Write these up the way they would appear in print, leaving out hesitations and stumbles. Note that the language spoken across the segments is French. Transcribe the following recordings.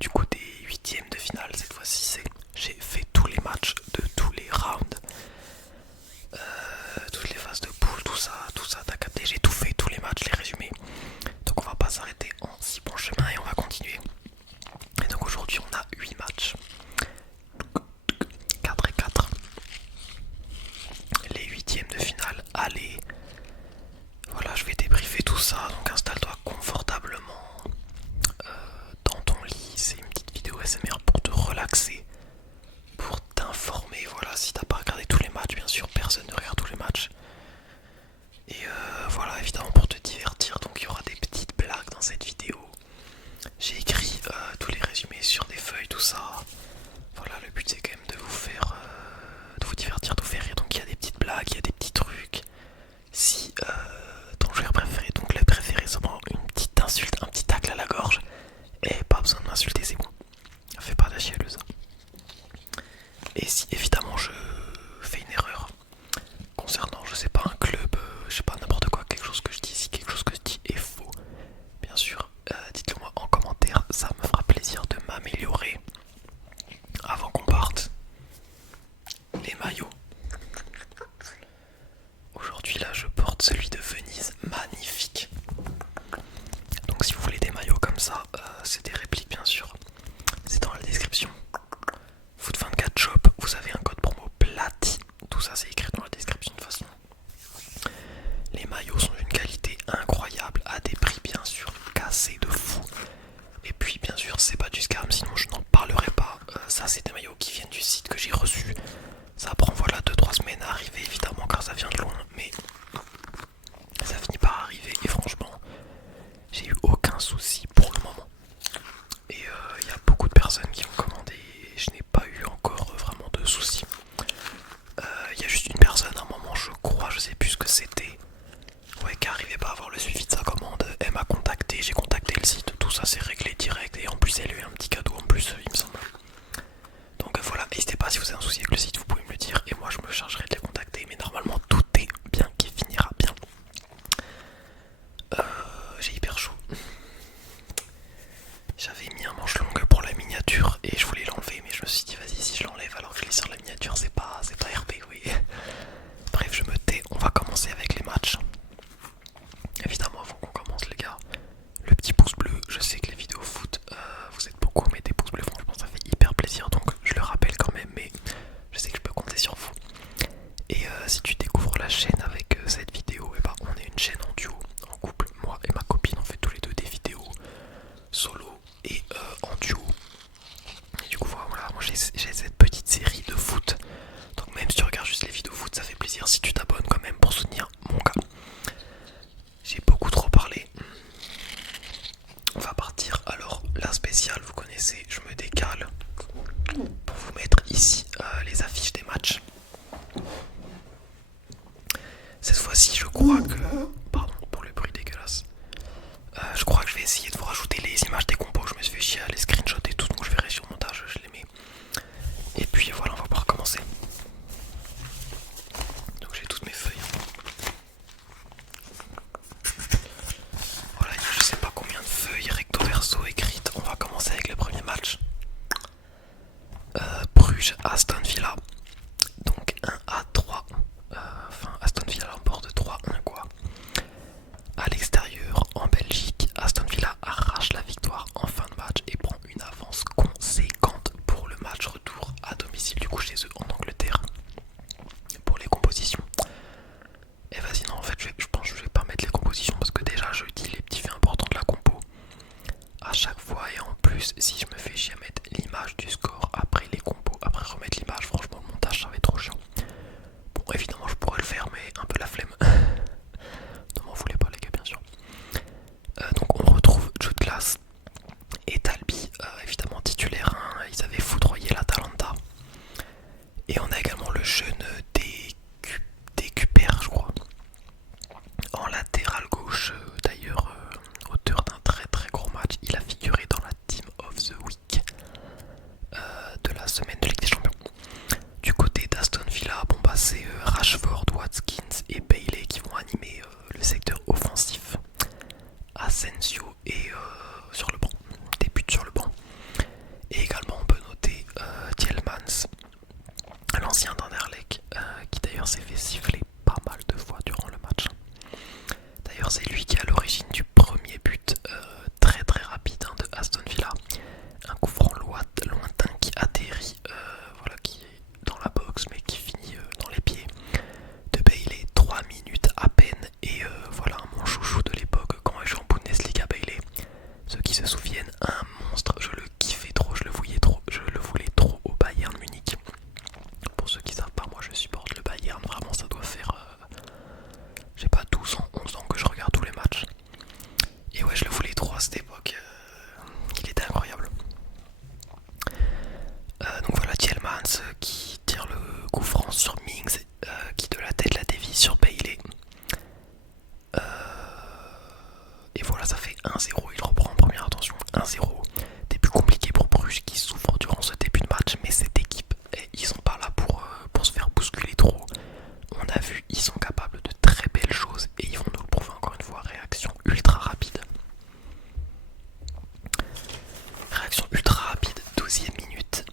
du coup des huitièmes de finale. Cette fois-ci, j'ai fait tous les matchs de tous les rounds, toutes les phases de poule, tout ça, t'as capté, j'ai tout fait, tous les matchs, les résumés. Donc on va pas s'arrêter en si bon chemin et on va continuer. Et donc aujourd'hui on a 8 matchs, 4 et 4. Les huitièmes de finale, allez. Voilà, je vais débriefer tout ça, donc installe-toi confortablement dans ton lit. C'est une petite vidéo SMR pour te relaxer, pour t'informer. Voilà, si t'as pas regardé tous les matchs, bien sûr, personne ne regarde tous les matchs. Et voilà, évidemment pour te divertir, donc il y aura des petites blagues dans cette vidéo. J'ai écrit tous les résumés sur des feuilles, tout ça. Voilà, le but c'est quand même de vous faire, de vous divertir, de vous faire rire. Donc il y a des petites blagues, il y a des petits trucs. Si ton joueur préféré, donc le préféré, c'est vraiment une petite insulte, un petit tacle à la gorge, et pas besoin de m'insulter, c'est bon. Fais pas de la chialeuse. Et si évidemment je fais une erreur concernant, je sais pas, un club, je sais pas, n'importe quoi, quelque chose que je dis, si quelque chose que je dis est faux, bien sûr, dites-le moi en commentaire, ça me fera plaisir de m'améliorer. Avant qu'on parte, les maillots. Aujourd'hui là je porte celui de Venise, magnifique. Donc si vous voulez des maillots comme ça, c'est des répliques bien sûr. C'est dans la description. Foot24 Shop, vous avez un code promo Plati. Tout ça c'est écrit dans la description de toute façon. Les maillots sont d'une qualité incroyable, à des prix bien sûr cassés de fou. Et puis bien sûr c'est pas du scam, sinon je n'en parlerai pas. Ça c'est des maillots qui viennent du site que j'ai reçu. Ça prend voilà 2-3 semaines à arriver évidemment car ça vient de loin, mais ça finit par arriver et franchement j'ai eu aucun souci pour le moment. Et il y a beaucoup de personnes qui ont commandé et je n'ai pas eu encore vraiment de soucis. Il y a juste une personne à un moment je crois, je sais plus ce que c'était, ouais, qui arrivait pas à avoir le suivi de sa commande. Elle m'a contacté, j'ai contacté le site, tout ça s'est réglé direct et en plus elle a eu un petit cadeau en plus il me semble. Donc voilà, n'hésitez pas si vous avez un souci avec le site, vous pouvez me le dire et moi je me chargerai de les contacter. Mais normalement tout est bien qui finira bien. J'ai hyper chaud. J'avais mis un manche longue pour la miniature et je voulais l'enlever, mais je me suis dit vas-y si je l'enlève alors que je l'ai sur la miniature c'est pas RP, oui. Bref, je me tais, on va commencer avec les matchs. Évidemment avant qu'on commence les gars, le petit pouce bleu, je sais que les vidéos foot, vous êtes beaucoup mais des pouces bleus, franchement ça fait hyper plaisir, donc je le rappelle quand même, mais je sais que je peux compter sur vous. Et si tu découvres la chaîne avec cette vidéo, et bah on est une chaîne en duo, en couple, moi et ma copine on fait tous les deux des vidéos solo et en duo. Et du coup voilà, moi j'ai cette petite série de foot, donc même si tu regardes juste les vidéos foot ça fait plaisir si tu t'abonnes quand même pour soutenir mon gars. J'ai beaucoup trop parlé. On va partir. Alors la spéciale, vous connaissez, je me décale pour vous mettre ici les affiches des matchs. Cette fois-ci je crois que, pardon pour le bruit dégueulasse, je crois que je vais essayer de vous rajouter les images des compos. Je me suis fait chier à les screenshots et tout, donc je verrai sur le montage, je les mets. Et puis voilà, on va pouvoir commencer. Donc j'ai toutes mes feuilles. Voilà, il y a je sais pas combien de feuilles recto verso écrites. On va commencer avec le premier match. Bruges Aston Villa. Donc 1 à 3. Enfin Aston Villa l'emporte 3-1 quoi. À l'extérieur, en Belgique, Aston Villa arrache la victoire en fin de match et prend une avance conséquente pour le match retour à domicile du coup chez eux en Angleterre. Pour les compositions, et vas-y non en fait je pense que je vais pas mettre les compositions parce que déjà je dis les petits faits importants de la compo à chaque fois et en plus si je me fais chier à mettre l'image du score après les compos, après remettre l'image, franchement le montage ça va être trop chiant. Bon évidemment je pourrais le faire mais un peu la flemme. Ne m'en voulez pas les gars bien sûr. Donc on retrouve Jude Glass et Talbi, évidemment titulaire, hein, ils avaient foudroyé l'Atalanta. Et on a également le jeune Décuper je crois. En latéral gauche, d'ailleurs auteur d'un très très gros match, il a figuré dans la Team of the Week de la semaine de Ligue des Champions. Du côté d'Aston Villa, bon bah c'est Rashford, Watkins et Bailey qui vont animer le secteur offensif. Asensio est sur le banc, débute sur le banc. Soufiane, un monstre, je le kiffais trop, je le voulais trop au Bayern Munich. Pour ceux qui savent pas, moi je supporte le Bayern, vraiment ça doit faire, j'ai pas 12 ans, 11 ans que je regarde tous les matchs. Et ouais, je le voulais trop à cette époque, il était incroyable. Donc voilà, Tielemans qui tire le coup franc sur Mings, qui de la tête la dévie sur Bailey. Et voilà, ça fait 1-0, il reprend en première attention, 1-0. Début compliqué pour Bruges qui souffre durant ce début de match, mais cette équipe, ils sont pas là pour se faire bousculer trop. On a vu, ils sont capables de très belles choses et ils vont nous le prouver encore une fois. Réaction ultra rapide. Réaction ultra rapide, 12e minute.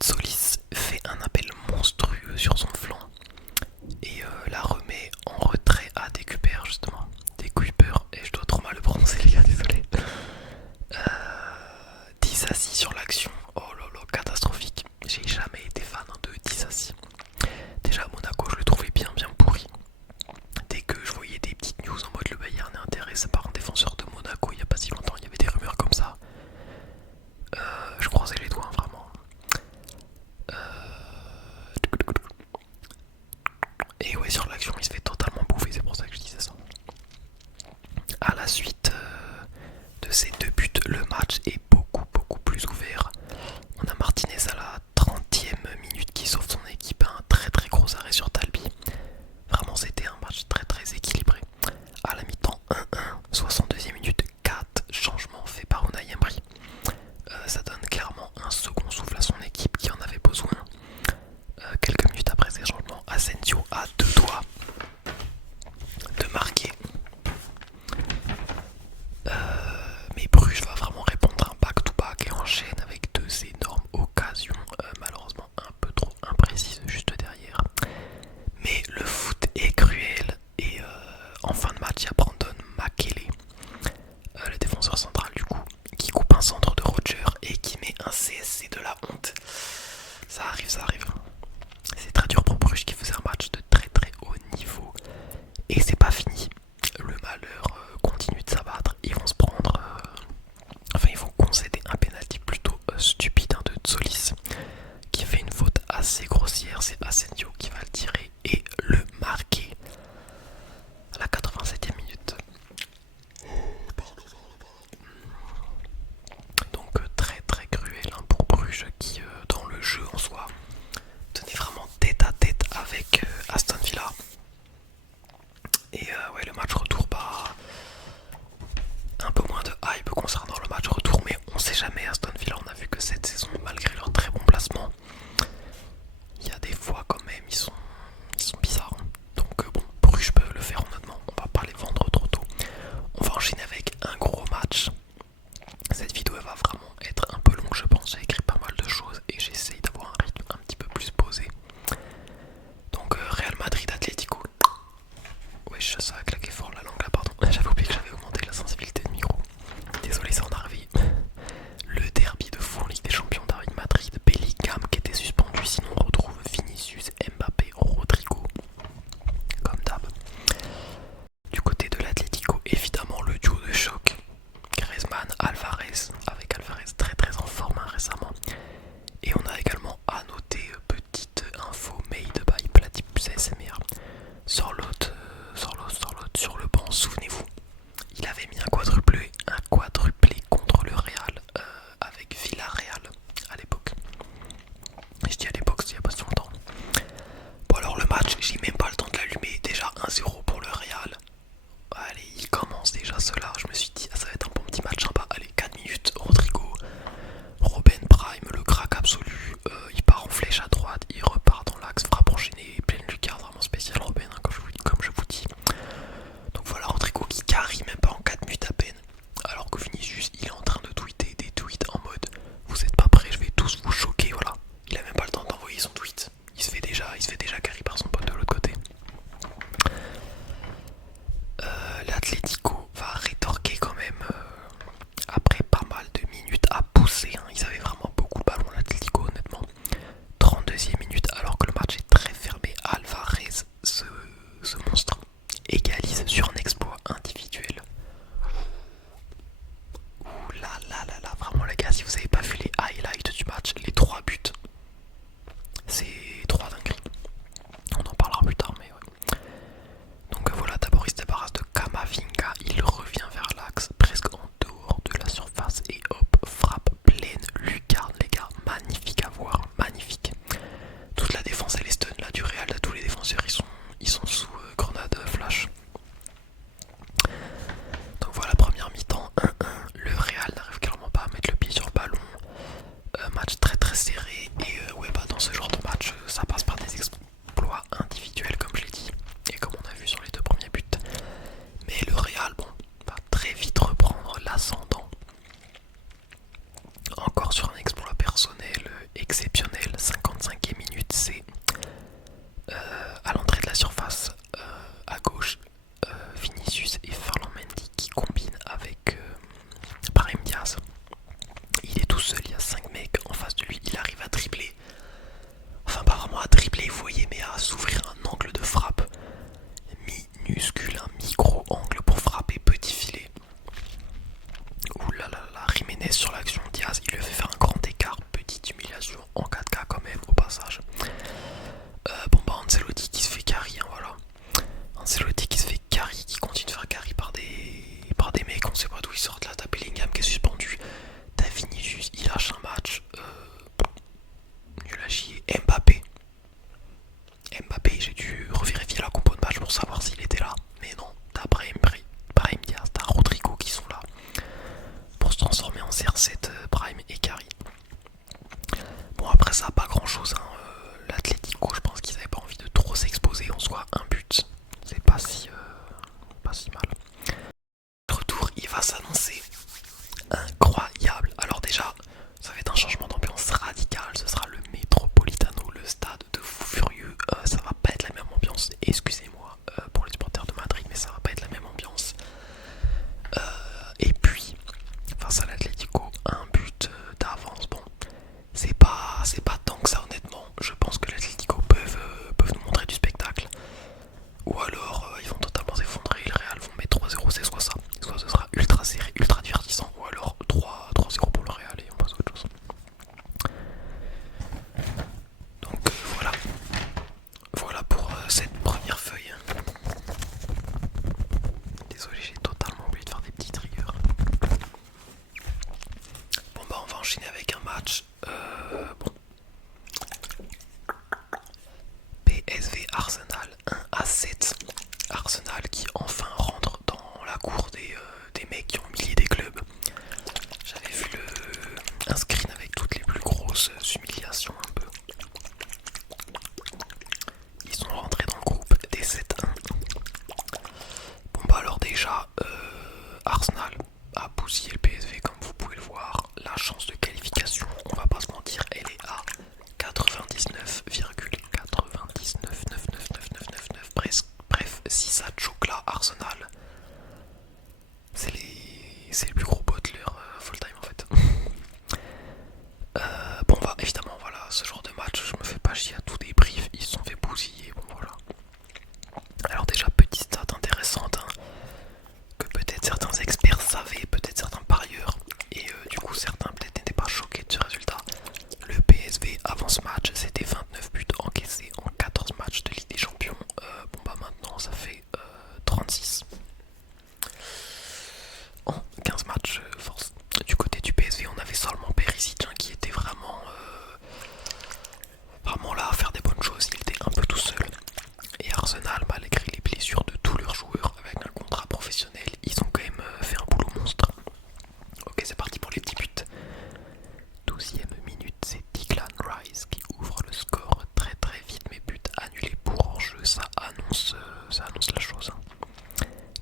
Solis fait un appel monstrueux sur son flanc et la remet en retrait à Décupère justement. Décupère, et je dois trop mal le prononcer les gars, désolé. 10-6 sur l'action, oh lolo, catastrophique. J'ai jamais été fan de 10-6. Déjà Monaco je le trouvais bien pourri. Dès que je voyais des petites news en mode le Bayern est intéressé par un défenseur de Monaco il y a pas si longtemps, il y avait des rumeurs comme ça. Je croisais les doigts vraiment. Et ouais, sur l'action il se fait totalement bouffer, c'est pour ça que je disais ça. À la suite de ces deux buts, le match est beaucoup plus ouvert. On a Martinez à la 30e minute qui sauve son équipe à un très gros arrêt sur Talbi. Vraiment c'était un match très équilibré. À la mi-temps 1-1, 62e minute, 4 changements faits par Unai Emery. Ça donne clairement un second souffle à son équipe qui en avait besoin. Quelques minutes après ces changements, Asensio a deux doigts de marquer. Mais Bruges va vraiment répondre à un back-to-back et enchaîne avec deux énormes occasions, malheureusement un peu trop imprécises juste derrière. Mais le foot est cruel et en fin de match il y a Brandon Makele, le défenseur central du coup, qui coupe un centre de Roger et qui met un CSC de la honte. Ça arrive. C'est très dur pour Bruges qui faisait un match de très haut niveau. Et c'est pas fini. Le malheur continue de s'abattre. Ils vont se prendre... ils vont concéder un penalty plutôt stupide de Solis, qui fait une faute assez grossière. C'est Asensio qui va le tirer et le marquer à la 87e minute. Donc très cruel pour Bruges qui dans le jeu en soi tenait vraiment tête à tête avec Aston Villa. Et ouais, le match retour, un peu moins de hype concernant le match retour, mais on sait jamais. Aston Villa, on a vu que cette saison, malgré leur très bon placement, il y a des fois quand même ils sont bizarres. Donc bon, Bruges peuvent le faire honnêtement, on va pas les vendre trop tôt. On va enchaîner avec un gros match. Cette vidéo elle va vraiment être un peu longue je pense, j'ai écrit pas mal de choses et j'essaye d'avoir un rythme un petit peu plus posé. Donc Real Madrid Atlético. Wesh, ça a claqué fort la langue là, pardon. J'avais oublié que j'avais augmenté la sensibilité de micro. Désolé, c'est en arrivé. Le derby de fou en Ligue des Champions d'Arine Madrid. Bellingham qui était suspendu, sinon on retrouve Vinicius, Mbappé, Rodrigo. Comme d'hab. Du côté de l'Atlético, évidemment le duo de choc. Griezmann, Alvarez, avec Alvarez très en forme récemment. Et on a également à noter petite info made by Platypus ASMR. Sorloth sur le banc, souvenez-vous, il avait mis un quadruplé contre le Real avec Villarreal à l'époque. Je dis à l'époque, c'était il n'y a pas si longtemps. Bon alors le match, j'ai même pas le temps de l'allumer, déjà 1-0 pour le Real. Allez, il commence déjà cela, je me suis dit, ça va être un bon petit match sympa. Allez, 4 minutes, Rodrigo, Robben Prime, le crack absolu, il part en flèche à droite, il repart dans l'axe, frappe enchaînée, pleine lucarne, vraiment spécial Robben, hein, comme je vous dis. Donc voilà, Rodrigo qui carry même pas en 4 minutes à peine, alors que encore sur un exploit personnel exceptionnel. 55e minute, c'est à l'entrée de la surface à gauche, Vinicius et Ferland Mendy qui combinent avec Brahim Diaz. Il est tout seul, il y a 5 mecs en face de lui, il arrive à dribbler. Enfin pas vraiment à dribbler, vous voyez, mais à s'ouvrir un angle de frappe minuscule, un micro-angle pour frapper petit filet. Ouh là là là, Jiménez sur l'action, Diaz, il lui fait faire un grand écart, petite humiliation en 4K quand même au passage. Bon bah Ancelotti qui se fait carry, hein, voilà. Ancelotti qui se fait carry, qui continue de faire carry par des mecs, on sait pas d'où ils sortent là. T'as Bellingham qui est suspendu, t'as Vinicius, il lâche un match, nul à chier. Mbappé, j'ai dû revérifier la compo de match pour savoir s'il était là, mais non, t'as Brahim Diaz, t'as Rodrigo qui sont là pour se transformer en CR7, Brahim et Carry. Bon après ça, pas grand chose, hein. L'Atlético, je pense qu'ils avaient pas envie de trop s'exposer, en soi un but, c'est pas si mal. Le retour, il va s'annoncer incroyable. Alors déjà, ça va être un changement d'ambiance radical, ce sera le Metropolitano, le stade de fou furieux. Ça va pas être la même ambiance, excusez-moi pour les supporters de Madrid, mais ça va pas être la même ambiance. Et puis, face à l'Atlético, un but d'avance, bon, c'est pas tant que ça honnêtement. Je pense que l'Atlético peuvent nous montrer du spectacle. Ou alors ils vont totalement s'effondrer, le Real vont mettre 3-0, c'est soit ça, soit ce sera ultra serré, ultra divertissant, ou alors 3-0 pour le Real et on passe à autre chose. Donc voilà pour cette première feuille. Désolé, j'ai totalement oublié de faire des petites rigueurs. Bon bah on va enchaîner avec un match. Bon. PSV Arsenal 1-7. Arsenal qui enfin rentre dans la cour des mecs qui ont humilié des clubs. J'avais vu un screen avec toutes les plus grosses humiliations un peu. Ils sont rentrés dans le groupe des 7-1. Bon bah alors déjà, Arsenal a bousillé le PSV comme vous pouvez le voir. La chance de qualification, on va pas se mentir, elle est à 99,99999999 presque. Bref, si ça choque là, Arsenal, c'est les plus gros bots de leur full time en fait. Bon bah évidemment voilà, ce genre de match, je me fais pas chier à tout débrief, ils se sont fait bousiller, bon voilà. Alors déjà, petite stat intéressante, hein, que peut-être certains experts savaient, peut-être certains parieurs, et du coup certains peut-être n'étaient pas choqués de ce résultat. Le PSV avant ce match, c'était 29 buts encaissés en 14 matchs de Ligue des Champions. Bon bah maintenant ça fait 36 en 15 matchs, force. Du côté du PSV, on avait seulement Perisic, hein, qui était vraiment là à faire des bonnes choses, il était un peu tout seul. Et Arsenal, malgré les blessures de tous leurs joueurs, avec un contrat professionnel, ils ont quand même fait un boulot monstre. Ok, c'est parti pour les petits buts. 12e minute, c'est Declan Rice qui ouvre le score très très vite, mais but annulé pour hors-jeu, ça annonce la chose.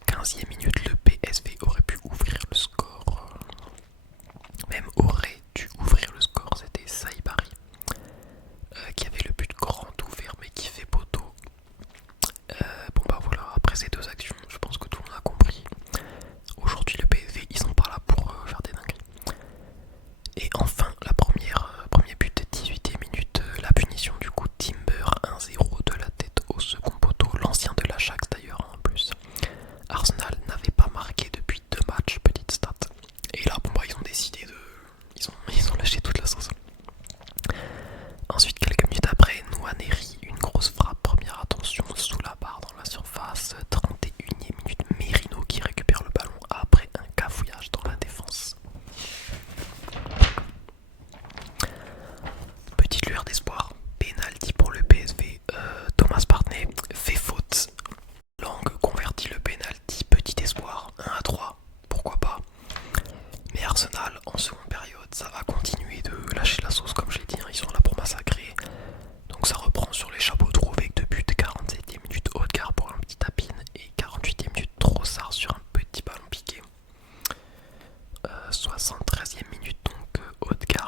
15e minute, le PSV aurait pu ouvrir le score, même aurait dû ouvrir le score, c'était Saïbari qui avait le but grand ouvert mais qui fait poteau. Bon bah voilà, après ces deux actions, je pense que tout le monde a compris. Aujourd'hui le PSV, ils sont pas là pour faire des dingueries. Et enfin, premier but, 18e minute, la punition du coup, Timber 1-0 de la tête au second poteau, l'ancien de l'Ajax d'ailleurs en plus. Arsenal n'avait pas marqué depuis 2 matchs, petite stat. Et là, bon bah ils ont décidé de... Ils ont lâché toute la sauce. Ensuite, quelques minutes après, Nwaneri, une grosse frappe, première attention sous la barre dans la surface. 31e minute, Merino qui récupère le ballon après un cafouillage dans la défense. Petite lueur d'espoir, penalty pour le PSV. Thomas Partey fait faute. Lang convertit le penalty, petit espoir, 1-3, pourquoi pas. Mais Arsenal en seconde période, ça va continuer de lâcher la sauce comme je l'ai dit, hein, ils sont là pour massacrer. Donc ça reprend sur les chapeaux de roue avec 2 buts, 47e minute Odegaard pour un petit tapin et 48e minute Trossard sur un petit ballon piqué. 73e minute donc Odegaard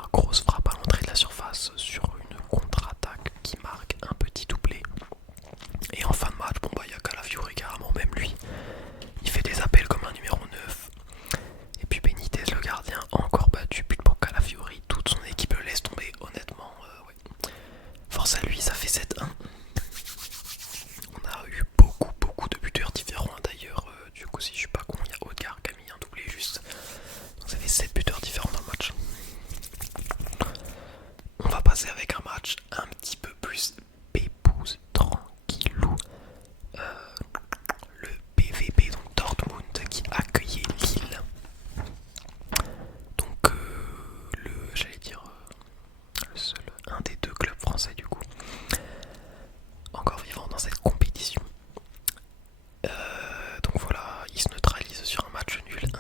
7 buteurs différents dans le match. On va passer avec un match un petit peu plus pépouze, tranquillou. Le PVB, donc Dortmund, qui accueillait Lille. Donc le seul, un des deux clubs français du coup, encore vivant dans cette compétition. Donc voilà, ils se neutralisent sur un match nul 1-1.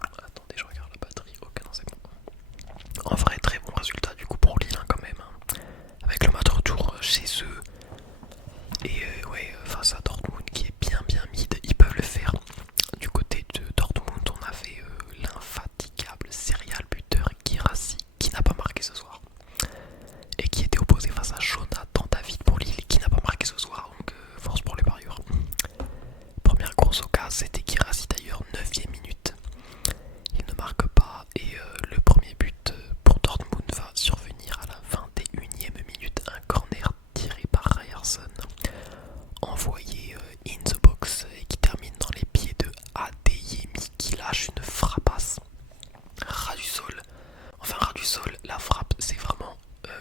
Attendez, je regarde la batterie. Ok, non, c'est bon. En vrai, très bon résultat du coup pour Lille, hein, quand même. Hein. Avec le match retour chez eux. Et ouais, face à Dortmund qui est bien mid, ils peuvent le faire. Du côté de Dortmund, on avait l'infatigable serial buteur Guirassy qui n'a pas marqué ce soir. Et qui était opposé face à Jonathan David pour Lille qui n'a pas marqué ce soir. Donc force pour les parieurs. Première grosse occasion, c'était Guirassy d'ailleurs, 9ème minute. Il ne marque pas et le premier but pour Dortmund va survenir à la 21ème minute. Un corner tiré par Ryerson, envoyé in the box et qui termine dans les pieds de Adeyemi qui lâche une frappasse. Ras du sol. Enfin ras du sol, la frappe c'est vraiment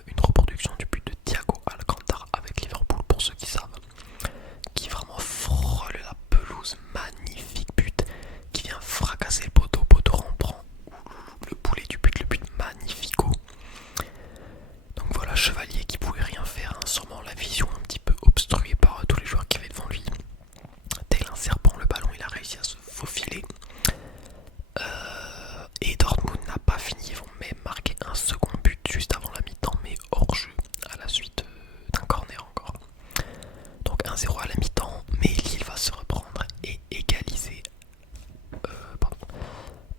une reproduction du but de Thiago Alcantara avec Liverpool pour ceux qui savent. Qui vraiment frôle la pelouse, magnifique but, qui vient fracasser le poteau Rembrandt, le boulet du but, le but magnifico. Donc voilà, Chevalier qui pouvait rien faire, hein, sûrement la vision un petit peu obstruée par tous les joueurs qui avaient devant lui. Tel un serpent, le ballon il a réussi à se faufiler. Et Dortmund n'a pas fini, ils vont même marquer un second but juste avant la mi-temps, mais hors jeu, à la suite d'un corner encore. Donc 1-0 à la mi-temps, mais Lille va se reprendre et égaliser.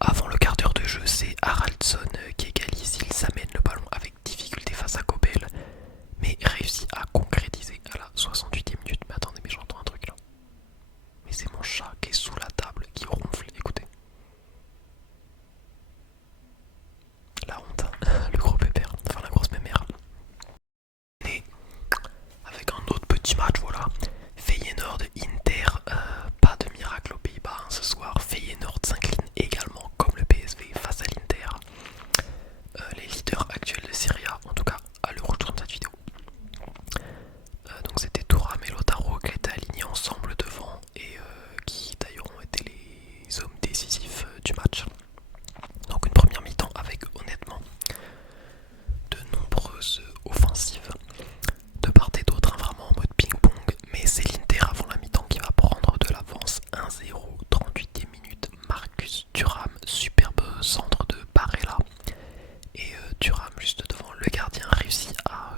Avant le quart d'heure de jeu, c'est Haraldsson qui égalise. Il s'amène le ballon avec difficulté face à Kobel, mais réussit à concrétiser à la 68ème minute. Mais attendez, mais j'entends un truc là. Mais c'est mon chat qui est sous la table qui ronfle, écoutez. La honte, le gros pépère, enfin la grosse mémère. Et avec un autre petit match, voilà. Feyenoord Inter, pas de miracle aux Pays-Bas hein, ce soir. Feyenoord s'incline également comme le PSV face à l'Inter. Les leaders actuels de Serie A, en tout cas à l'heure où je tourne cette vidéo. Donc c'était Thuram et Lautaro qui étaient alignés ensemble devant et qui d'ailleurs ont été les hommes décisifs du match. Donc une première mi-temps avec honnêtement de nombreuses offensives de part et d'autre, hein, vraiment en mode ping-pong, mais c'est l'Inter avant la mi-temps qui va prendre de l'avance. 1-0, 38ème minute, Marcus Thuram, superbe centre de Barella, et Thuram juste devant le gardien réussit à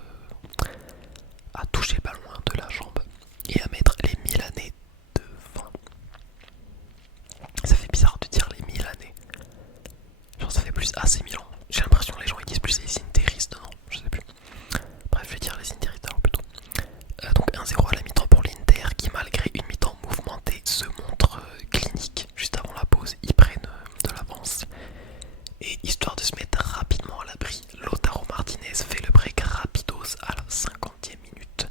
toucher le ballon de la jambe et à mettre les Milanais devant. Ça fait bizarre de dire les Milanais, genre ça fait plus AC Milan, j'ai l'impression que les gens ils disent plus les Interistes, non, je sais plus. Bref, je vais dire les Interistes alors plutôt. Donc 1-0 à la mi-temps pour l'Inter qui malgré une mi-temps mouvementée se montre clinique. Juste avant la pause, ils prennent de l'avance. Et histoire de se mettre rapidement à l'abri, Lautaro Martinez fait le break rapidos à la 50ème minute.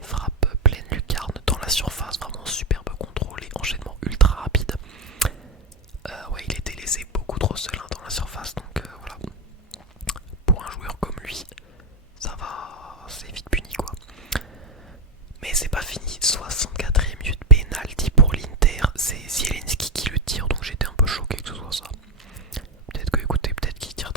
Frappe pleine lucarne dans la surface, vraiment superbe contrôle et enchaînement ultra rapide. Ouais, il était laissé beaucoup trop seul hein, dans la surface, donc voilà. Pour un joueur comme lui, ça va, c'est vite puni quoi. Mais c'est pas fini, 64ème minute penalty pour l'Inter, c'est Zielinski qui le tire, donc j'étais un peu choqué que ce soit ça. Peut-être que, écoutez, peut-être qu'il tire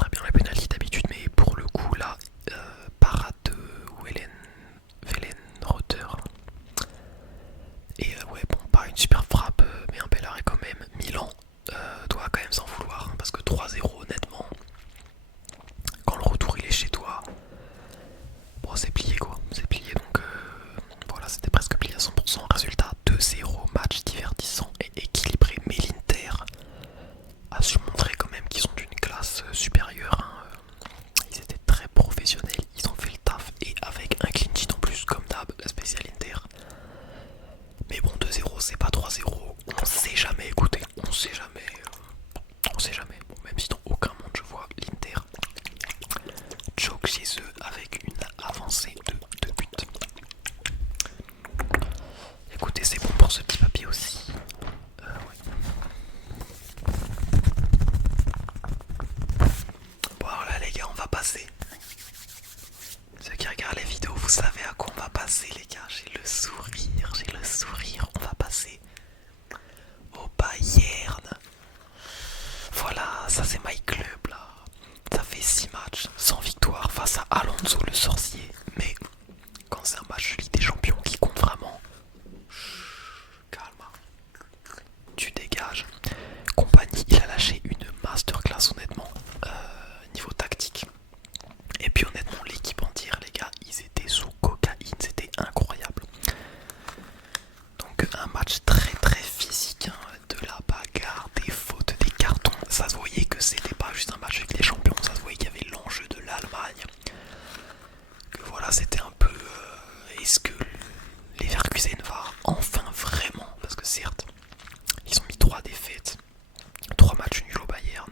voyait que c'était pas juste un match avec des champions, ça se voyait qu'il y avait l'enjeu de l'Allemagne. Que voilà, c'était un peu est-ce que Leverkusen va enfin vraiment, parce que certes, ils ont mis 3 défaites, 3 matchs nuls au Bayern,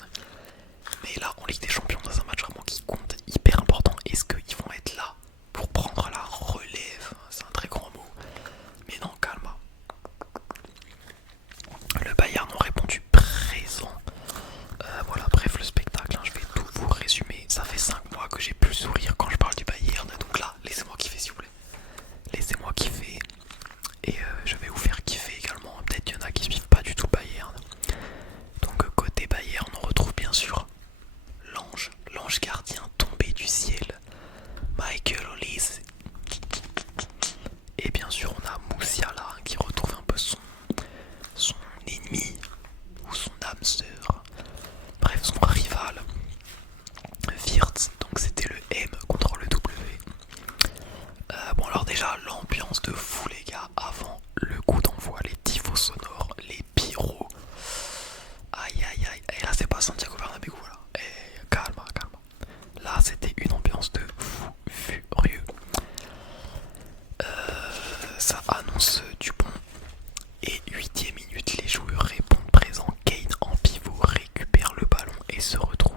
mais là en Ligue des Champions dans un match vraiment qui compte, hyper important, est-ce qu'ils vont être là pour prendre la relève? C'est un très grand mot, mais non, calme. Le Bayern ont répondu présent. Voilà, bref, le spectacle, hein, je vais tout vous résumer. Ça fait 5 mois que j'ai plus sourire quand je parle du Bayern, donc là, laissez-moi kiffer s'il vous plaît. Laissez-moi kiffer et je vais vous faire kiffer également. Peut-être qu'il y en a qui suivent pas du tout Bayern. Donc côté Bayern, on retrouve bien sûr l'ange gardien tombé du ciel, Michael Olise. Et bien sûr, on a Musiala qui retrouve un peu son ennemi ou son âme sœur. Bref, son rival. Wirtz, donc c'était le M contre le W. Bon alors déjà l'ambiance de fou les gars avant le coup d'envoi, les tifos sonores, les pyros. Aïe aïe aïe, et là c'est pas Santiago Bernabéu là. Calme. Là c'était une ambiance de fou furieux. Ça annonce du bon. Et 8ème minute, les joueurs répondent présent. Kane en pivot récupère le ballon et se retourne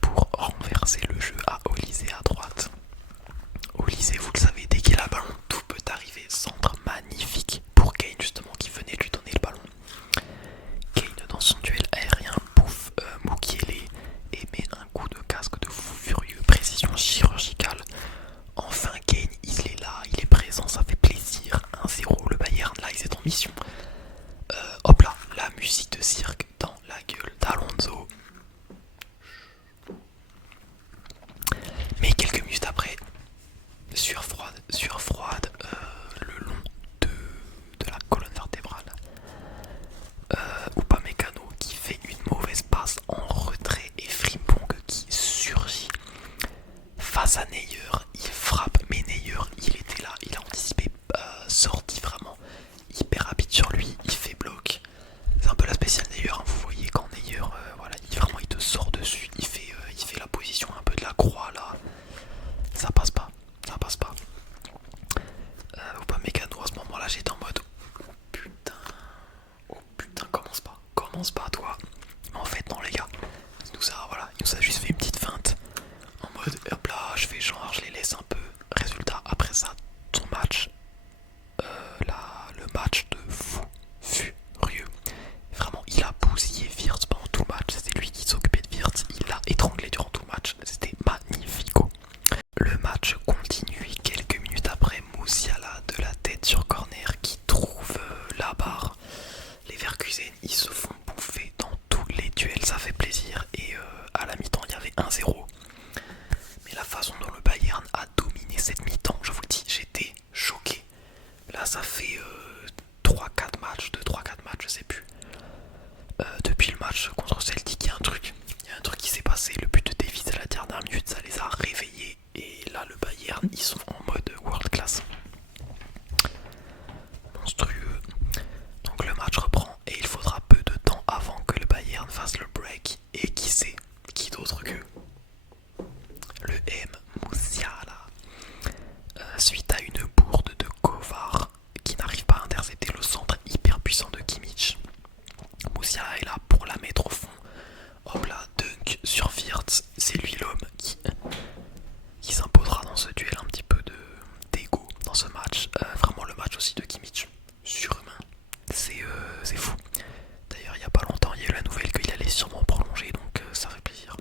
pour renverser le jeu à Olise à droite. Olise, vous le savez, dès qu'il a le ballon, tout peut arriver. Centre magnifique pour Kane justement qui venait lui donner le ballon. Kane dans son duel aérien bouffe Mukiele et met un coup de casque de fou furieux, précision chirurgicale. Enfin Kane, il est là, il est présent, ça fait plaisir. 1-0, le Bayern là, ils étaient en mission. Hop là, la musique de cirque dans la gueule d'Alonso. Mais quelques minutes après, sueur froide le long de la colonne vertébrale. Upamecano qui fait une mauvaise passe en retrait et Frimpong qui surgit face à Neuer. Il frappe, mais Neuer, il était là, il a anticipé, sorti vraiment hyper rapide sur lui, il fait bloc. C'est un peu la spéciale Neuer, hein, vous voyez quand Neuer, voilà, il te sort dessus, il fait la position un peu de la croix là. Ça passe pas. Upamecano à ce moment-là, j'étais en mode oh putain, commence pas toi. Mais en fait non les gars, il nous a juste fait une petite feinte en mode hop là, je fais genre, je les laisse un peu. Résultat, après ça, son match, le match de fou furieux. Vraiment, il a bousillé Wirtz pendant tout le match. C'était lui qui s'occupait de Wirtz. Il l'a étranglé durant tout le match. C'était magnifico. Le match continue. Quelques minutes après, Musiala de la tête sur corner qui trouve la barre. Les Leverkusen, ils se font bouffer dans tous les duels. Ça fait plaisir. Et à la mi-temps, il y avait 1-0. Mais la façon dont le Bayern a dominé cette mi-temps, je vous le dis, j'étais choqué. Là, ça fait 3-4 matchs, je sais plus. Depuis le match contre Celtic, il y a un truc qui s'est passé. Le but de Davies à la dernière minute, ça les a réveillés. Et là, le Bayern, ils sont en mode world class. Monstrueux. Donc le match reprend et il faudra peu de temps avant que le Bayern fasse le break. Et qui sait, qui d'autre que le M Musiala. Suite à une bourde de Kovar qui n'arrive pas à intercepter le centre hyper puissant de Kimmich. Musiala est là pour la mettre au fond. Hop là, dunk sur Wirtz. C'est lui l'homme qui s'imposera dans ce duel. Un petit peu d'ego dans ce match. Vraiment le match aussi de Kimmich, surhumain. C'est fou. D'ailleurs il n'y a pas longtemps il y a eu la nouvelle qu'il allait sûrement prolonger, donc ça fait plaisir.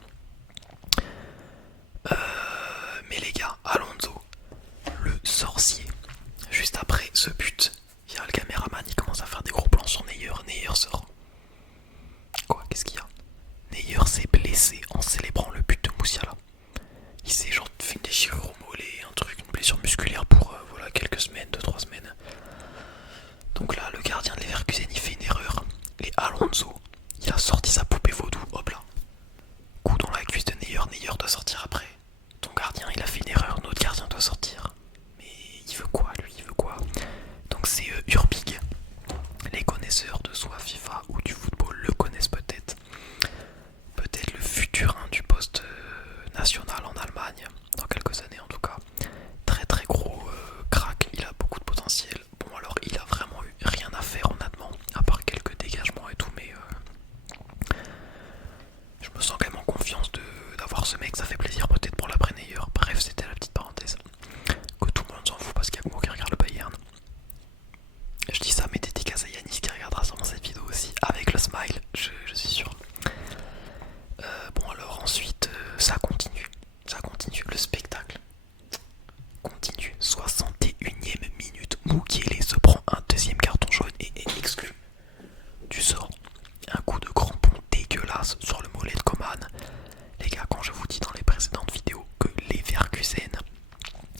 Mais les gars, Alonso, le sorcier, juste après ce but, il y a le caméraman, il commence à faire des gros plans sur Neuer. Neuer sort. Quoi, qu'est-ce ce mec, ça fait plaisir peut-être pour l'après-Neuer. Bref, c'était la petite parenthèse. Que tout le monde s'en fout parce qu'il y a que moi qui regarde le Bayern. Je dis ça, mais dédicace à Yanis qui regardera sûrement cette vidéo aussi avec le smile, je suis sûr. Bon alors ensuite, ça continue, le spectacle continue. 61ème minute, Mukiele se prend un deuxième carton jaune et est exclu. Tu sors. Un coup de crampon dégueulasse sur le mollet de Coman. Les gars, quand je vous dis dans les précédentes vidéos que les Leverkusen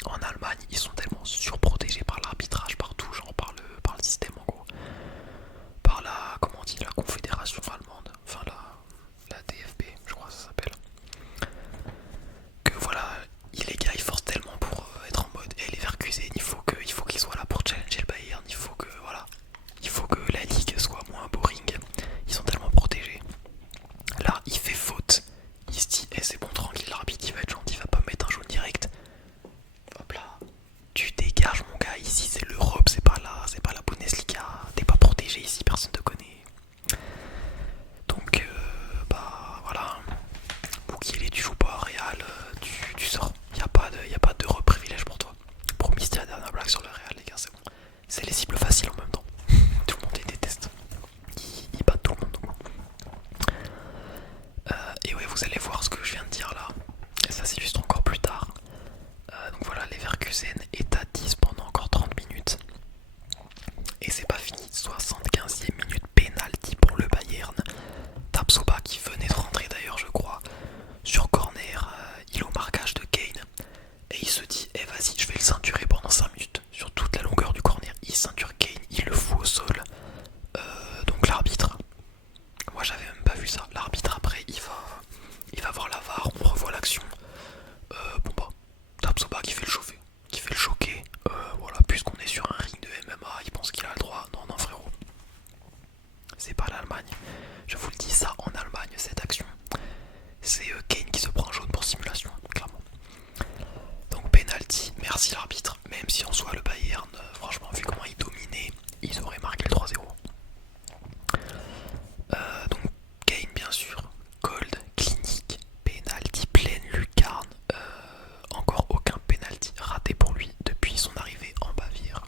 en Allemagne, ils sont tellement surprotégés par l'arbitrage partout, genre par le système en gros, par la, comment on dit, la confédération allemande, enfin la DFB, je crois que ça s'appelle, que voilà, les gars ils forcent tellement pour être en mode, et les Leverkusen, il faut qu'ils soient là pour challenger le Bayern, il faut que voilà, il faut que la ligue soit moins boring, ils sont tellement protégés. Là, il fait faute, il se dit, c'est bon, tranquille, l'arbitre il va être gentil, il va pas mettre un jaune direct. Hop là, tu dégages mon gars, ici c'est l'Europe, c'est pas la Bundesliga, t'es pas protégé ici, personne te connaît. Donc bah voilà, Mukiele tu joues pas à Real, tu sors, y a pas de privilège pour toi. Promis, c'était la dernière blague sur le Real les gars, c'est bon. C'est les cibles faciles en même temps, tout le monde les déteste, ils battent tout le monde. Et ouais, vous allez voir ce que je viens de dire là, et ça s'illustre encore plus tard. Donc voilà, Leverkusen est à 10 pendant encore 30 minutes. Et c'est pas fini, 75e minute, penalty pour le Bayern. Tapsoba qui venait de rentrer d'ailleurs je crois, sur corner, il est au marquage de Kane. Et il se dit, vas-y, je vais le ceinturer pendant 5 minutes. Sur toute la longueur du corner, il ceinture Kane, il le fout au sol. Donc l'arbitre, moi j'avais même pas vu ça, l'arbitre après il va voir la VAR, on revoit l'action. Bon bah, Tapsoba qui fait le chauffer, qui fait le choquer. Voilà, puisqu'on est sur un ring de MMA, il pense qu'il a le droit. Non, non frérot, c'est pas l'Allemagne. Je vous le dis, ça en Allemagne, cette action, c'est Kane qui se prend un jaune pour simulation, clairement. Donc penalty, merci l'arbitre. Même si en soi le Bayern, franchement vu comment il dominait, ils auraient marqué le 3-0. Donc Kane bien sûr, Gold, clinique, penalty, pleine lucarne. Encore aucun penalty raté pour lui depuis son arrivée en Bavière.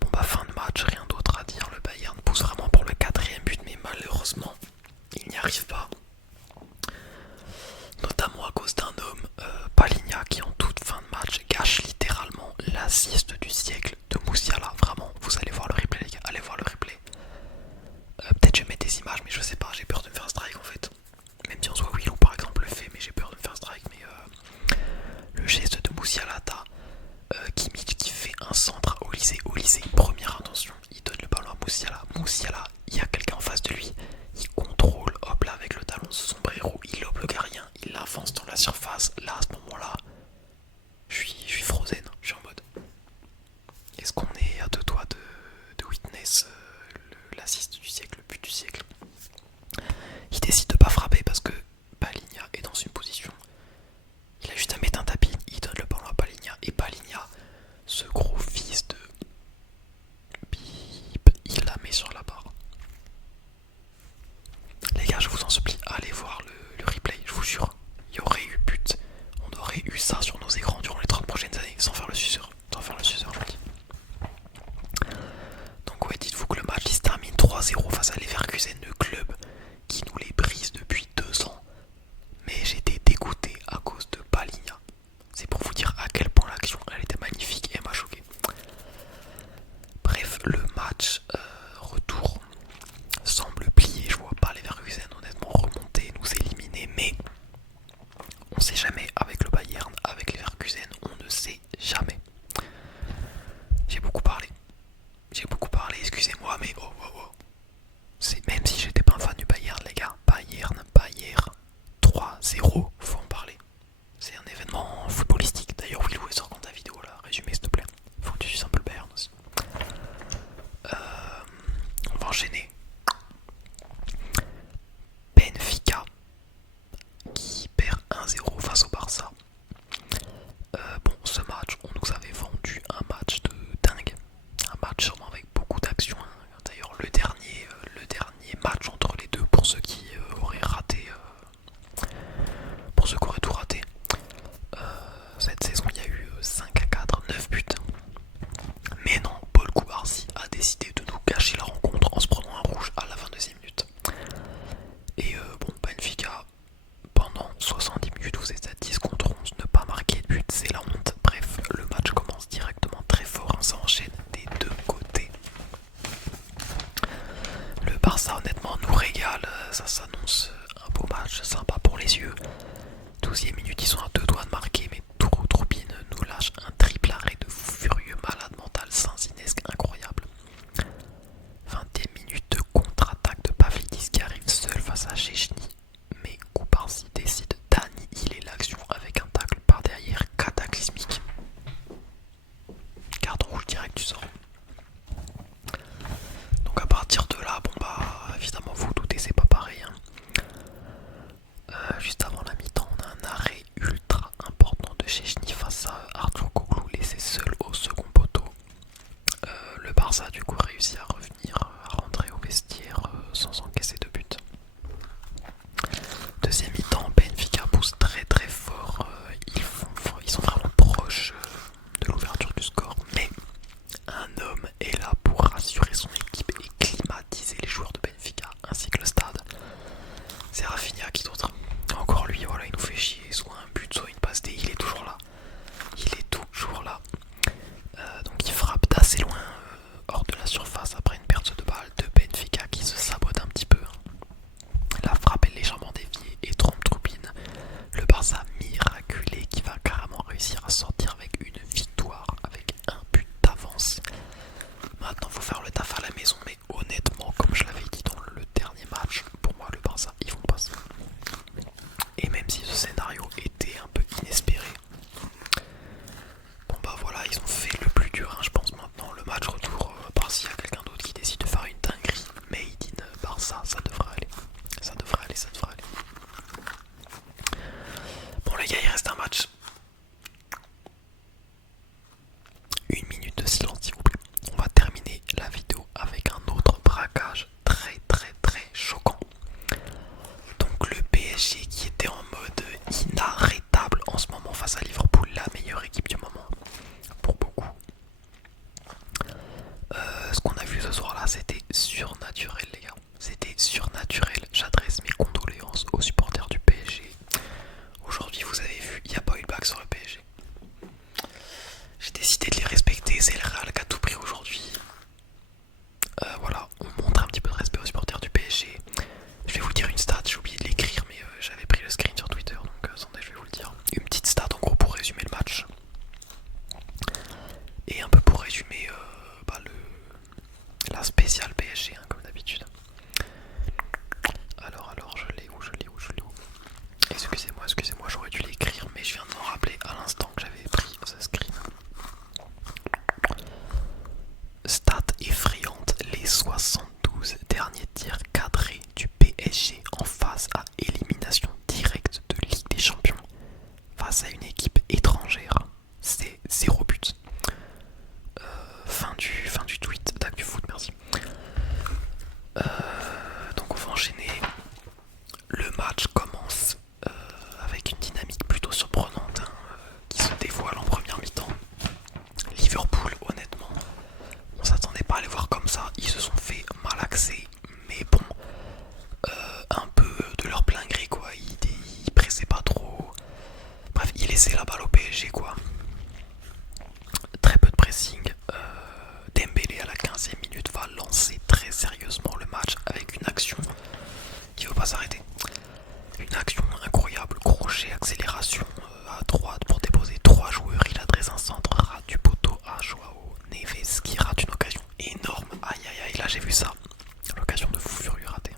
Bon bah fin de match, rien d'autre à dire, le Bayern pousse vraiment pour le 4ème but mais malheureusement il n'y arrive pas. Notamment à cause d'un homme, Paligna, qui en toute fin de match gâche littéralement l'assist du siècle de Musiala. Vraiment, vous allez voir le replay les gars, allez voir le replay. Peut-être je vais mettre des images mais je sais pas, j'ai peur de me faire strike en fait. Même si en soi Willou par exemple le fait, mais j'ai peur de me faire strike. Mais le geste de Musiala, t'as Kimmich qui fait un centre au lycée, première intention, il donne le ballon à Musiala, il y a quelqu'un en face de lui, il contrôle, hop là avec le talon de son sombrero, il lobe le gardien, il avance dans la surface. Là à ce moment là, je suis frozen, je suis en mode, est-ce qu'on est à deux doigts de witness l'assist du siècle, le but du siècle. ça s'annonce un beau match sympa pour les yeux. 12e minute, ils sont à 2 doigts de marquer, mais Troubine nous lâche un triple arrêt de fou furieux, malade mental, saint-sinesque, incroyable. 20e minute de contre-attaque de Pavlidis qui arrive seul face à Szczęsny, mais Koubarsi décide d'annihiler l'action avec un tacle par derrière cataclysmique. Carton rouge direct, tu sors. Donc à partir de là, bon bah évidemment vous doutez, c'est pas pareil. Hein. Juste avant la mi-temps, on a un arrêt ultra important de Szczęsny face à Arthur Koglou, laissé seul au second poteau. Le Barça du coup réussit à revenir, à rentrer au vestiaire sans encaisser de but. Deuxième mi-temps, Benfica pousse très très fort. Ils sont vraiment proches de l'ouverture du score, mais un homme est là pour rassurer son équipe et climatiser les joueurs de Benfica ainsi que le stade. C'est Rafinha qui d'autre. Encore lui, voilà, il nous fait chier, soit un but, soit une passe D, il est toujours là. Il est toujours là. Donc il frappe d'assez loin hors de la surface après une perte de balle de Benfica qui se sabote un petit peu. La frappe est légèrement déviée et trompe Troubine. Le Barça miraculé qui va carrément réussir à sortir avec une victoire, avec un but d'avance. Maintenant il faut faire le taf à la maison, mais honnêtement, comme je l'avais dit dans le dernier match, pour moi le Barça ils vont passer. Et même si ce scénario était un peu inespéré, bon bah voilà, ils ont fait le plus dur, hein, je pense. Maintenant le match retour, à part s'il y a quelqu'un d'autre qui décide de faire une dinguerie, made in Barça, ça devrait aller. Ça devrait aller, ça devrait aller. Bon les gars, il reste un match. 1 minute de silence s'il vous plaît. On va terminer la vidéo avec un autre braquage très très très choquant. Donc le PSG qui était en mode inarrêtable en ce moment face à Liverpool, la meilleure équipe du moment pour beaucoup. Ce qu'on a vu ce soir là, c'était surnaturel les gars. C'était surnaturel. J'adresse mes condoléances aux supporters du PSG. Aujourd'hui vous avez vu, il n'y a pas eu de bague sur le PSG. J'ai décidé de les respecter, c'est le Real qui a tout pris aujourd'hui. Voilà, on montre un petit peu de respect aux supporters du PSG. Je vais vous dire une stat, j'ai oublié de l'écrire mais j'avais pris le screen sur Twitter donc attendez, je vais vous le dire. Une petite stat en gros pour résumer le match. Et un peu pour résumer la spéciale PSG hein, comme d'habitude. Alors je l'ai où. Excusez-moi, j'aurais dû l'écrire mais je viens de m'en rappeler à l'instant que j'avais pris ce screen. Stat effrayante, les 72 derniers tirs cadrés du PSG en phase à élimination directe de Ligue des Champions face à une équipe étrangère. C'est 0 but. Fin du tweet d'ActuFoot, merci. Donc on va enchaîner. Le match commence avec une dynamique plutôt surprenante hein, qui se dévoile en première mi-temps. Liverpool, honnêtement, on s'attendait pas à les voir comme ça. Ils se sont fait malaxer, mais bon, un peu de leur plein gré quoi. Ils pressaient pas trop. Bref, ils laissaient la balle au PSG quoi. Très peu de pressing. Dembélé à la 15e minute va lancer très sérieusement le match avec une action qui ne veut pas s'arrêter. Une action incroyable, crochet, accélération à droite pour déposer 3 joueurs. Il adresse un centre, rate du poteau à Joao Neves qui rate une occasion énorme. Aïe aïe aïe, là j'ai vu ça. L'occasion de fou furieux ratée.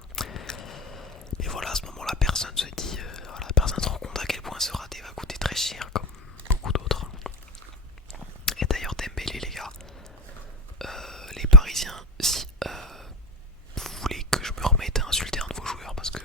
Mais voilà, à ce moment-là, personne se dit, voilà, personne ne se rend compte à quel point ce raté va coûter très cher, comme beaucoup d'autres. Et d'ailleurs, Dembélé, les gars, les Parisiens, si vous voulez que je me remette à insulter un de vos joueurs, parce que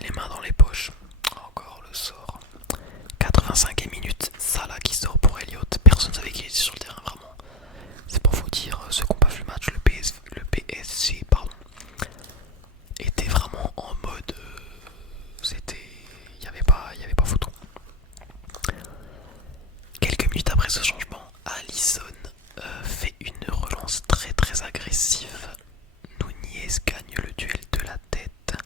les mains dans les poches. Encore le sort. 85e minute, Salah qui sort pour Elliott. Personne ne savait qu'il était sur le terrain vraiment. C'est pour vous dire, ceux qui n'ont pas vu le match, le PSG pardon, était vraiment en mode. C'était. Il n'y avait pas photo. Quelques minutes après ce changement, Alisson fait une relance très très agressive. Nunez gagne le duel de la tête,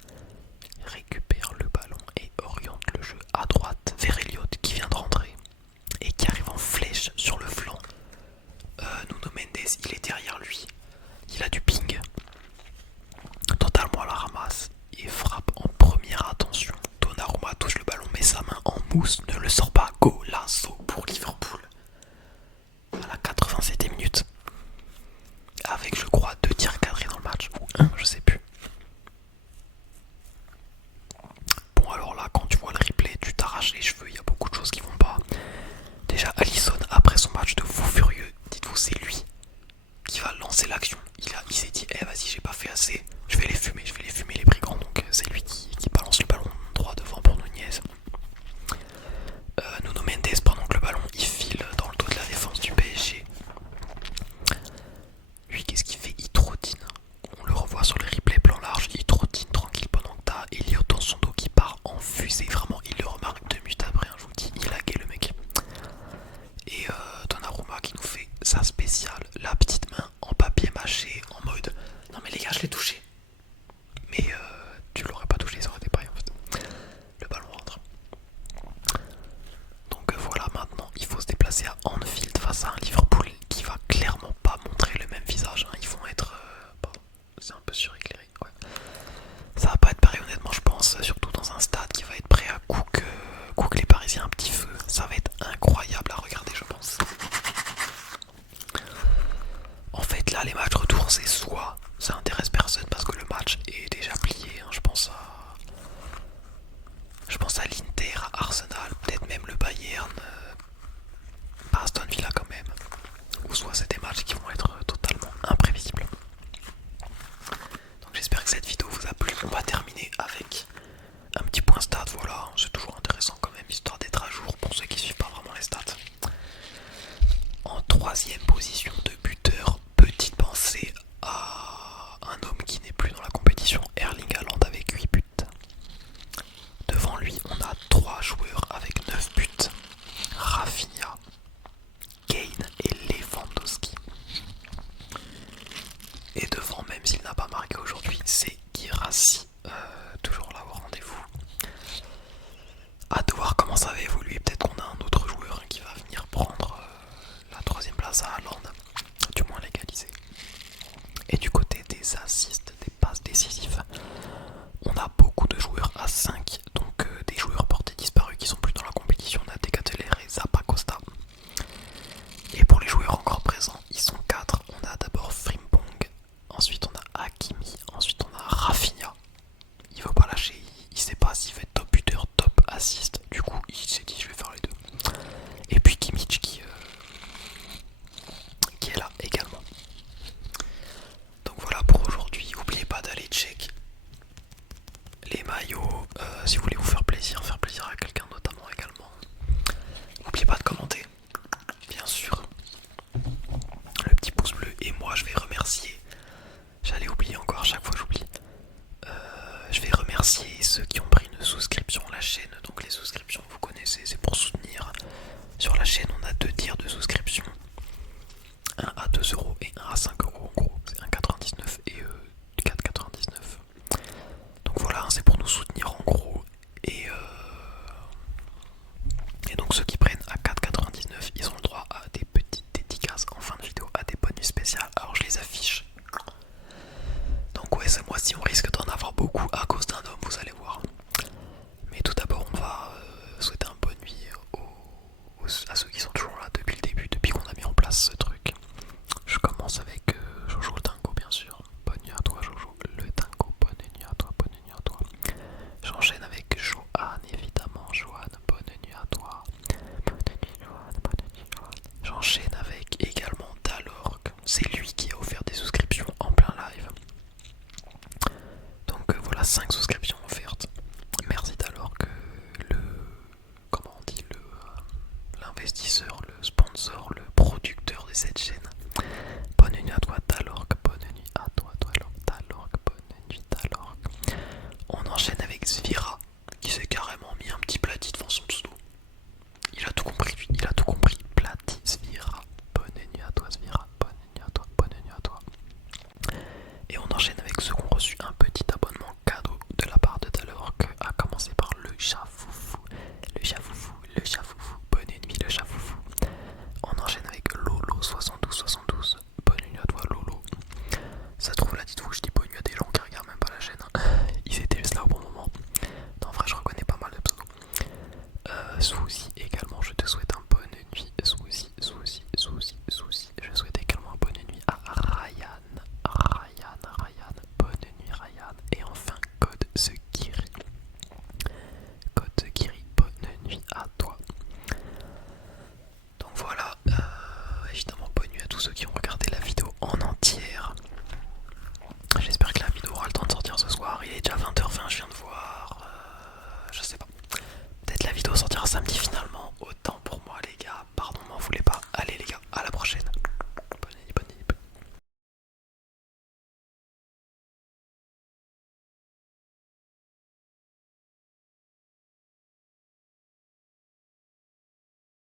récupère le ballon et oriente le jeu à droite vers Elliott qui vient de rentrer et qui arrive en flèche sur le flanc. Nuno Mendes, il est derrière lui, il a du ping, totalement à la ramasse et frappe en première attention. Donnarumma touche le ballon, met sa main en mousse, ne le sort pas. Golazo pour Liverpool à la 87e minute, avec je crois 2 tirs cadrés dans le match, ou un, je sais plus. Bon alors là, quand tu vois le replay, tu t'arraches les cheveux, il y a beaucoup de choses qui vont pas. Déjà Alisson, après son match de fou furieux, dites-vous c'est lui qui va lancer l'action. Il s'est dit, vas-y j'ai pas fait assez, je vais les fumer les brigands. Donc c'est lui qui balance le ballon droit devant pour Nunez. Nuno Mendes, pendant que le ballon il file dans le dos de la défense du PSG, lui qu'est-ce qu'il fait? Il trottine. On le revoit sur le replay plan large, il trottine tranquille pendant que t'as Elliott dans son dos qui part en fusée. Vraiment, il le remarque 2 minutes après, je vous dis, il a gay le mec. Et Donnarumma qui nous fait sa spéciale, la petite main en papier mâché, en mode non mais les gars je l'ai touché. Mais tu l'aurais pas touché, ça aurait été pareil en fait. Le ballon rentre. Donc voilà, maintenant il faut se déplacer à Anfield face à un Liverpool qui va clairement pas montrer le même visage. Ils vont être... c'est un peu suréclairé. Ouais. Ça va pas être pareil honnêtement je pense, surtout dans un stade qui va être prêt à cook les Parisiens un petit feu. Ça va être incroyable à regarder je pense. En fait là les matchs retour c'est soit ça intéresse personne parce que le match est déjà plié, je pense à l'Inter, à Arsenal, peut-être même le Bayern, pas Aston Villa quand même, ou soit c'est des matchs qui vont être totalement imprévisibles. Donc j'espère que cette vidéo vous a plu. On va terminer avec un petit point stat, voilà, c'est toujours intéressant quand même, histoire d'être à jour pour ceux qui suivent pas vraiment les stats. En 3e position de buteur, petite pensée à un homme qui n'est plus dans la compétition, Erling Haaland avec 8 buts. Devant lui, on a 3 joueurs avec 9 buts, Rafinha, Kane et Lewandowski. Et devant, même s'il n'a pas marqué aujourd'hui, c'est Guirassy, toujours là au rendez-vous. À de voir comment ça va évoluer, peut-être qu'on a un autre joueur qui va venir prendre la 3e place à Haaland, du moins légalisé. Et du côté des assists, des passes décisives, on a beaucoup de joueurs à 5, donc des joueurs portés disparus qui sont plus dans la compétition. On a Decatelere et Zappacosta. Et pour les joueurs encore présents, ils sont 4. On a d'abord Frimpong, ensuite on a Hakimi, ensuite on a Rafinha. Il veut pas lâcher, il sait pas s'il fait top buteur, top assist. Du coup, il s'est dit je vais faire les deux. Et puis Kimmich qui est là également. Donc voilà pour aujourd'hui. N'oubliez pas d'aller check les maillots si vous voulez vous faire plaisir à quelqu'un notamment également. N'oubliez pas de commenter, bien sûr. Le petit pouce bleu. Et moi je vais remercier, j'allais oublier encore, à chaque fois j'oublie, je vais remercier ceux qui ont pris une souscription à la chaîne. Donc les souscriptions vous connaissez, c'est pour soutenir. Sur la chaîne on a 2 tiers de souscription, un à 2€ et un à 5€ en gros. C'est 1,99€ et 4,99€. Donc voilà, c'est pour nous soutenir en gros. Et donc ceux qui prennent à 4,99€, ils ont le droit à des petites dédicaces en fin de vidéo, à des bonus spéciales. Alors je les affiche. Donc ouais, ce mois-ci on risque d'en avoir beaucoup à cause d'un homme, vous allez souci.